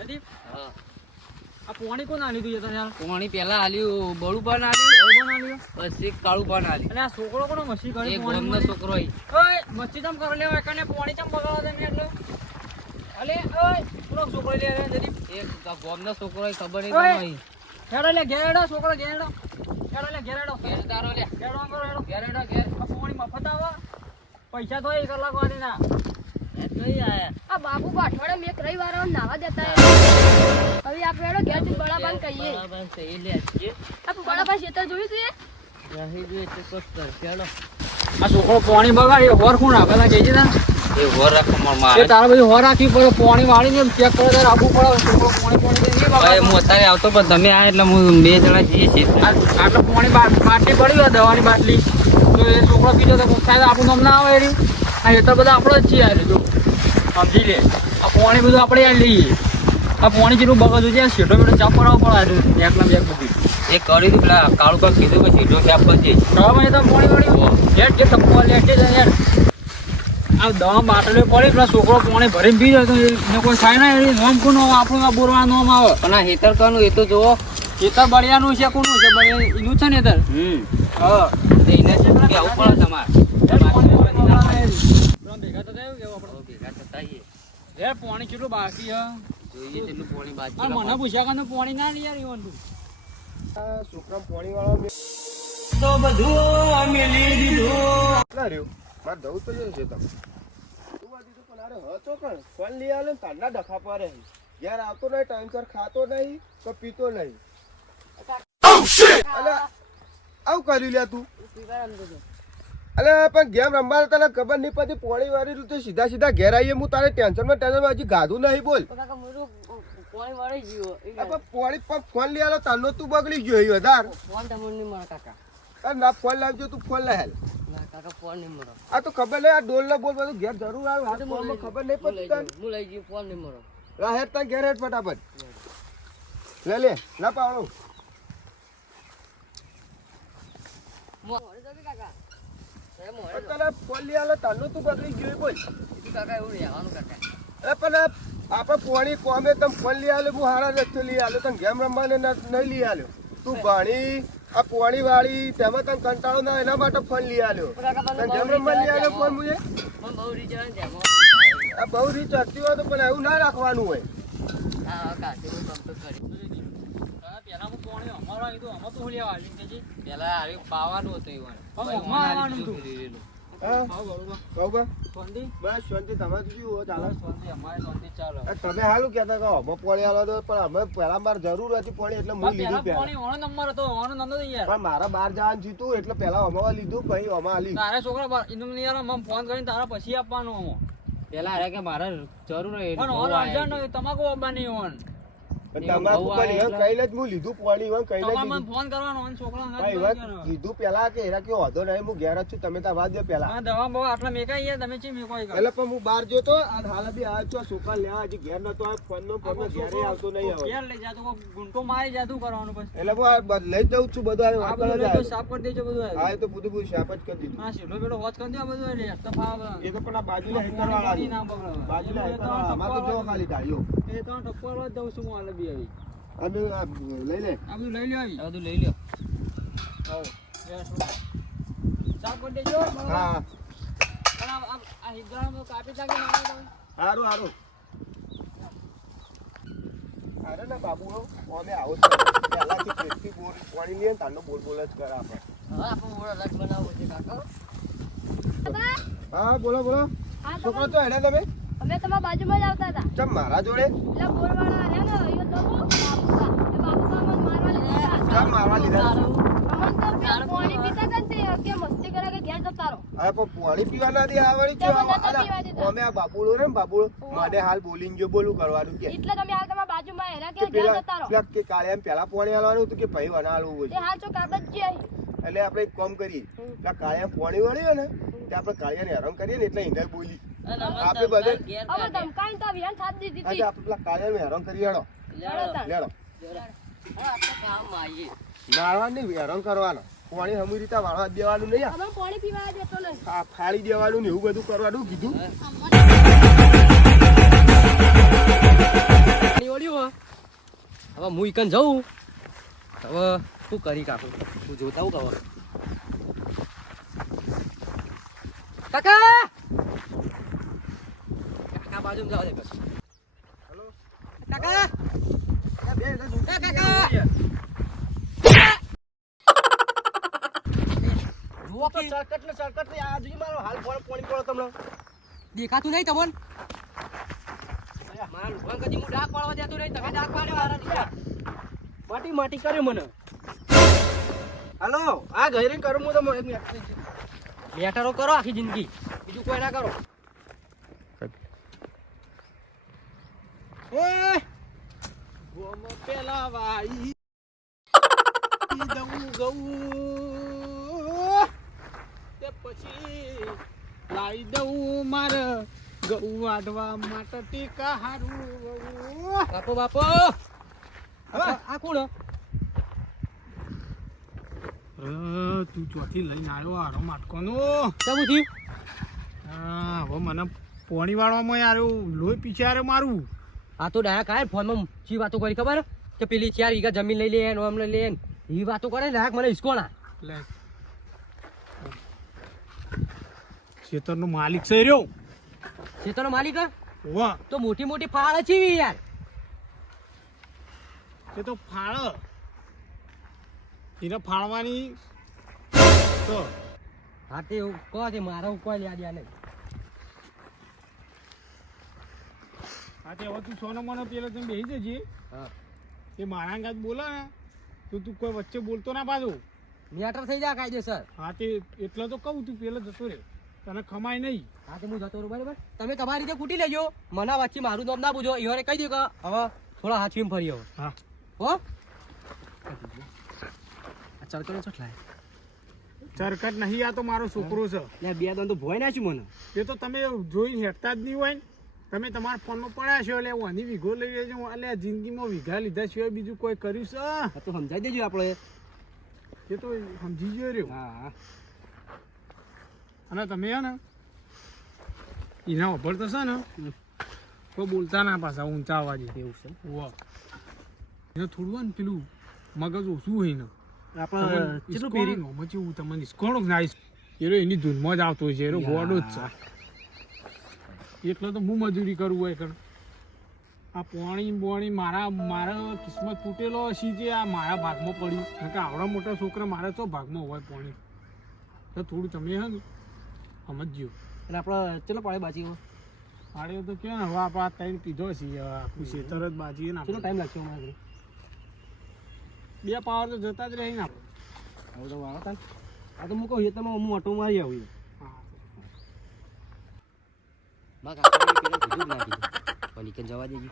જયદીપ હા આ પોણી કોણ આલી તું યાર પોણી પેલા આલ્યું બળું પાન આલ્યું પછી કાળું પાન આલ્યું અને આ છોકરો કોનો મસ્તી કરે એક પોણી ગોમનો છોકરો ઈ. ઓય મસ્તી તમ કર લેવા કને પોણી ચમ બગાડો તને એટલો અલે ઓય કોનો છોકરો લે જયદીપ એક ગોમનો છોકરો ઈ ખબર નહીં ઓય. તમને. હેડો લે ઘેરડો છોકરો ઘેરડો હેડો લે ઘેરડો ઘેર તારો લે હેડો કરો હેડો ઘેર હેડો ઘેર. આ પોણી મફત આવા પૈસા તો 1 કલાક વાળી ના એ કઈ આયા આ બાબુ અઠવાડિયે મેં એક રવિવાર નાવા દેતા હવે આપણે હેડો ઘેર થી બળાબાન કહીએ બરાબર છે એ લે જે આ બળાબા ખેતર જોયું તું એ રહી જોઈએ તો કોક કર ચાલો આ છોકરો પોણી બગાડ્યો હોર કોણ રાખે તા કેજી તા એ હોર રાખો એ મારે તારા બધું હોર રાખી પડે પોણી વાળીને ચેક કરે તારે આપવું પડે છોકરો પોણી દે નહીં ભાઈ હું અત્યારે આવતો પણ તમે આ એટલે હું બે જણા જઈએ છીએ આટલો પોણી બાટલી પડી હોય દવાની બાટલી તો એ છોકરો પીધો તો સાહેબ આપણું નામ ના આવે એરી આ એ તો બધા આપણો જ છીએ યાર જો સમજી લે આ પોણી બધું આપણે યાર લઈએ આ પોણી જેટલું બગડું છે શેઠો બેઠો ચાપ કરાવવો પડે એકના બે બધી એ કરી દીધું પેલા કાળું કાક કીધું પછી સીધો સાફ કરજે દવામાં તો પોણી વાળી લેટ જે ટપ્પો લેટ જે યાર આ દવા બાટલીઓ પડી પેલા છોકરો પોણી ભરીને પી જાય તો એને કોઈ થાય ના એ નોમ કોનું આપણું આ બોરવા નોમ આવે પણ આ હેતર કરનું એ તો જોવો ખેતર બળિયાનું છે કોનું છે બળિયા એનું છે ને હેતર હા તો એને શું કહેવું પડે તમારે ભેગા તો થયું કેવું આપણે ભેગા થતા આવીએ. યાર પાણી કેટલું બાકી હ જોઈએ તેટલું પોણી આ બાજુ મને પૂછ્યા કે પાણી ના યાર ઈવન તું છોકરા પાણી વાળા તો બધું મેલી દીધું રહ્યું મારે જવું તો છે તમે તું આ દીધું પણ અરે હતો કણ ફોન લઈ આવે ને તારના ડખા પારે યાર આવતો નહીં ટાઈમસર ખાતો નહીં તો પીતો નહીં અલે આવું કર્યું લે તું અલે પણ ગેમ રમવા તને ખબર નહીં પડતી પોણી વાળી તો સીધા સીધા ઘેર આવીએ હું તારે ટેન્શનમાં હજી ગાધું નહીં બોલ પોણી વાળી ગયો પોણી પર ફોન લઈ આલો તારનો તું બગડી ગયો એ વધાર ફોન તમને નહીં મળે કાકા અરે ના ફોન લાવજો તું ફોન લાય હાલ ના કાકા ફોન નહીં મળે આ તો ખબર નહીં આ ડોલ ના બોલ બધું ઘેર જરૂર આવે આ ફોનમાં ખબર નહીં પડતી તને હું લઈ જઈએ ફોન નહીં મળે હેડ તને ઘેર હેડ ફટાફટ લે ના પાવડો તને ફોન લઈ આલો તારનો તું બગડી ગયો બોલ કાકા એવું રહેવાનું કાકા અરે પણ આપણે પોણી કોમે તમે ફોન લઈ આલો હું હારા રસ્તે લઈ આલો તને ગેમ રમવાને નહીં લઈ આલ્યો તું ભણી આ પોણી વાળી તેમાં તને કંટાળો ના એના માટે ફોન લઈ આલ્યો તને ગેમ રમવા લઈ આલ્યો ફોન મુજે પણ બહુ રીચાર્જ આ બહુ રીચ હતી હોય તો પણ એવું ના રાખવાનું હોય હા કાકા હું કમ્પ્લીટ કરી પેલા હું પાણી અમારો આવી તો અમાર તો લેવા આલી કેજી પેલા આવી પાવાનું હતું ઈવન. હવે હમણાં આવવાનું હતું. હા હા બરોબર કહું બા શાંતિ બસ શાંતિ તમારે શું હોય ચાલે શાંતિ અમારે શાંતિ ચાલો તમે હાલું કહેતા કે અમે પોણી આલો તો પણ અમે પહેલા મારે જરૂર હતી પોણી એટલે હું લીધું પેલા પહેલા પાણી ઓનો નંબર હતો ઓનો નંબર તો યાર પણ મારા બહાર જવાનું જીતું એટલે પહેલા અમાવા લીધું પછી અમા આલી તારે છોકરા ઇનમ ની યાર મમ ફોન કરીને તારા પછી આપવાનો હમો પેલા અરે કે મારે જરૂર હોય પણ ઓન અર્જન્ટ હોય તમાકુ આપવાની ઓન પણ તમાકુ પણ ઈવન કઈને જ હું લીધું પોણી ઈવન કઈને જ તમારે મને લીધું ફોન કરવાનો ઓન છોકરા ના ભાઈ ઈવન કીધું પહેલા કે એરા કે વાંધો નહીં હું ઘેર જ છું તમે તાર વાત દો પહેલા આ દવા બવા આટલા મેકાઈ યાર તમે ચી મેકોઈ કર એટલે પણ હું બહાર ગયો તો આ હાલ બી આ છો છોકરા લેવા હજી ઘેર નતો આ ફોન નો ઘેરે આવતો નહીં હવે ઘેર લઈ જાતો ગુંટો મારી જાતું કરવાનું પછી એટલે હું આ લઈ જઉં છું બધું આ આ વાત બધું જ બધું આવે. સાફ કરી દેજો બધું હા એ તો બધું સાફ જ કરી દીધું હા સીધો બેડો વોચ કરી દે બધું એટલે તફાવ એ તો પણ આ બાજુના હેકર વાળા ના બગડે બાજુના હેકર વાળા આમાં તો જો ખાલી ઢાળ્યો એ તો ટપ્પો વાળો જ દઉં છું હું હાલે બી આવી અમે આ લઈ લે આ બધું લઈ લ્યો આવી આ બધું લઈ લ્યો. આવો સાફ કરી દેજો બરાબર હા આ હિજડામાં કાપી નાખી નાખો હારું હારું અરે ના બાબુ અમે આવો છો પહેલાથી પેટથી બોલ પાણી લઈએ ને તારનો બોલ બોલ જ કરે આપણે હવે આપણે મોડો અલગ બનાવવો છે કાકા હા બોલો બોલો હા છોકરો તો હેડે તમે અમે તમારા બાજુમાં જ આવતા હતા ચમ મારા જોડે એટલે બોરવાળા આવ્યા ને એ તો બાબુકા મને મારવા લીધા ચમ મારવા લીધા અમન તો પાણી પીતા હતા કે મસ્તી કરે કે ઘેર જતા રહો અરે પણ પાણી પીવા ના દે આવડી છે તમે નતા પીવા દીધા. અમે આ બાબુડો રે ને બાબુડો મને હાલ બોલીને જો બોલું કરવાનું કે એટલે તમે હાલ તમારા બાજુમાં હેરા કે ઘેર પેલા જતા રહો પેલા કે કાળે એમ પેલા પાણી આલવાનું હતું કે ભાઈ વના આલવું એ હોય હાલ ચો કાગજ જે એટલે આપણે એક કામ કરીએ પેલા કાળે એમ પાણી વળ્યું ને તે આપણે કાળિયાને હેરાન કરીએ ને એટલે હિંદર બોલી આપણે બધે હવે ધમકાઈને તો વિહાન સાથ દીધી આજે હતી આપણે પેલા કાળિયાને હેરાન કરી હેડો લેડો નાળવાની હેરાન કરવાનો પાણી હમું રીતે વાળવા દેવાનું નહીં અમે પાણી પીવા દેતો નહીં આ ફાડી દેવાનું ને એવું બધું કરવાનું કીધું ઓળ્યું હવે હું ઈકન જઉં હવે શું કરી કાકુ હું જોતા હું કહો કાકા કાકા બાજુ જાવ દે બસ હેલો કાકા બે કાકા જુઓ કે સરકટ આ જોઈ મારો હાલ પાણી પડો તમને દેખાતું નહીં તમને મારા લુભાન કદી હું ડાક પાડવા જતો નહીં તમે ડાક પાડ્યો મારા દીકરા માટી કર્યો મને હાલો આ ગયરી કરું હું તો લેટરો કરો આખી જિંદગી બીજું કોઈ ના કરો એ ગોમ પેલા વાઈ દઉં ગઉં તે પછી લાવી દઉં મારે ગઉ વાઢવા માટે ટીકા હારું બાપો બાપો આ કોણ તું ચોથી લઈને આવ્યો આરો માટકોનો કેવું થયું હા હવે મને પોણી વાળવામાં યાર લોહી પીછે યાર મારું આ તો ડાયા કાય ફોનમાં ચી વાતો કરી ખબર કે પેલી 4 વીઘા જમીન લઈ લે ઓમ લઈ લે એ વાતો કરે ડાયક મને હિસકોણા લે ખેતરનો માલિક છે રહ્યો ખેતરનો માલિક વાહ તો મોટી મોટી ફાળ છે યાર એ તો ફાળ એને ફાળવાની તો હા તે એવું કહો છે મારા કોઈ યાદ યાદ નહીં હા તે હવે તું સોનો મને પેલા તમે બેસી જજે હા એ મારા અંગાત બોલે ને તો તું કોઈ વચ્ચે બોલતો ના પાછો મેટર થઈ જાય કાયદેસર હા તે એટલે તો કહું તું પેલા જતો રે તને ખમાય નહીં હા તો હું જતો રહું બરાબર તમે તમારી રીતે કૂટી લેજો મને વચ્ચે મારું નામ ના પૂછો ઈવોને કહી દો કે હવે થોડા હાથવીમ ફરી આવો હા હો આ ચરકડો છો લાય ચરકટ નહીં આ તો મારો છોકરો છે લે બે દન તો ભોય નાખ્યું મને એ તો તમે જોઈને હેઠતા જ નહીં હોય ને તમે તમારા ફોનમાં પડ્યા છો એટલે વાની વીઘો લઈ લેજો એટલે આ જિંદગીમાં વીઘા લીધા સિવાય બીજું કોઈ કર્યું છે આ તો સમજાઈ દેજો આપણે એ તો સમજી ગયો રહ્યો હા અને તમે હે ને એના ઉપર તો છે ને કોઈ બોલતા ના પાછા ઊંચા અવાજે એવું છે વાહ એને થોડું હોય ને પેલું મગજ ઓછું હોય ને આપણે કેટલું પીરી મચી તમને ઇસ્કોણો નાઈસ એરો એની ધૂનમાં જ આવતો હોય છે એરો ગોડો જ છે એટલે તો હું મજૂરી કરવું હોય કણ આ પોણી મારા કિસ્મત તૂટેલો હશે જે આ મારા ભાગમાં પડ્યું કારણ કે આવડા મોટા છોકરા મારા તો ભાગમાં હોય પોણી તો થોડું તમે હે ને સમજજો એટલે આપણે ચલો પાડે બાજી પાડે તો ક્યાં હવે આપણે આ ટાઈમ પીધો છે આખું ખેતર જ બાજીએ ને ચલો ટાઈમ લાગશે અમારે બે પાવર તો જતા જ રહી ને આપણે હવે તો વાળો તાન આ તો મૂકો એ તમે હું ઓટો મારી આવું બા કાકા પેલા કીધું જ ના કીધું પણ નીકળ જવા દેજો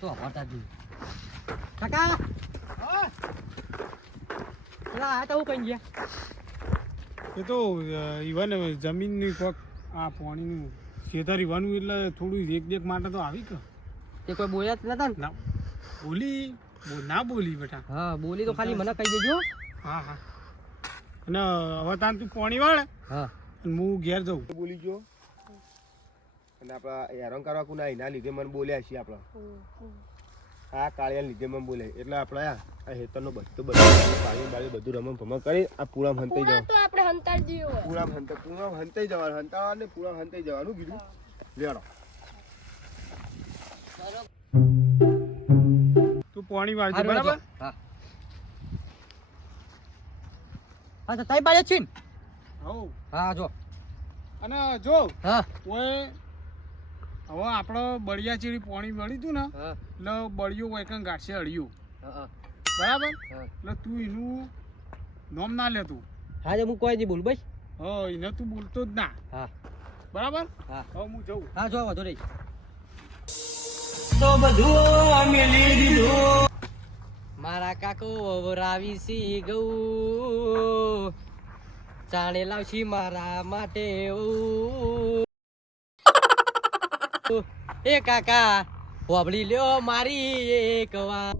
તો વાતા દી કાકા પેલા આ તો હું કઈ ગયા એ તો ઈવન જમીનની કોક આ પાણીનું ખેતર ઈવાનું એટલે થોડું દેખ માટે તો આવી કે તે કોઈ બોલ્યા જ નતા ને ના ના બોલી બેટા હા બોલી તો ખાલી મને કહી દેજો હા હા અને હવે તાન તું પાણી વાળ હા અને હું ઘેર જઉં બોલી ગયો અને આપણા હેરાન કરવા કોના એના લીધે મને બોલ્યા છીએ આપણા આ કાળિયા લીધે મને બોલે એટલે આપણે આ હેતરનો બધું પાણી બાળી બધું રમણ ભમણ કરી આ પૂરા હંતાઈ જવાનું તો આપણે હંતાર જીવો પૂરા હંતાઈ જવાનું હંતાવાનું પૂરા હંતાઈ જવાનું કીધું લેડો તું પાણી વાળજે બરાબર હા હા તો તઈ બાજુ છીન હો હા જો અને જો હા ઓય હવે આપણો બળિયા ચીડી પાણી વળી તું ને હા એટલે બળિયું હોય કઈ ગાંઠશે અળિયું હા બરાબર હા એટલે તું એનું નોમ ના લેતું હા જે હું કોઈ દી બોલ ભાઈ હા એને તું બોલતો જ ના હા બરાબર હા હવે હું જઉં હા જો વાંધો નહીં તો બધું મિલી દીધું મારા કાકો વરાવી સી ગૌ ચાણે લાવશી મારા માટે એ કાકા હોબળી લ્યો મારી એક વાર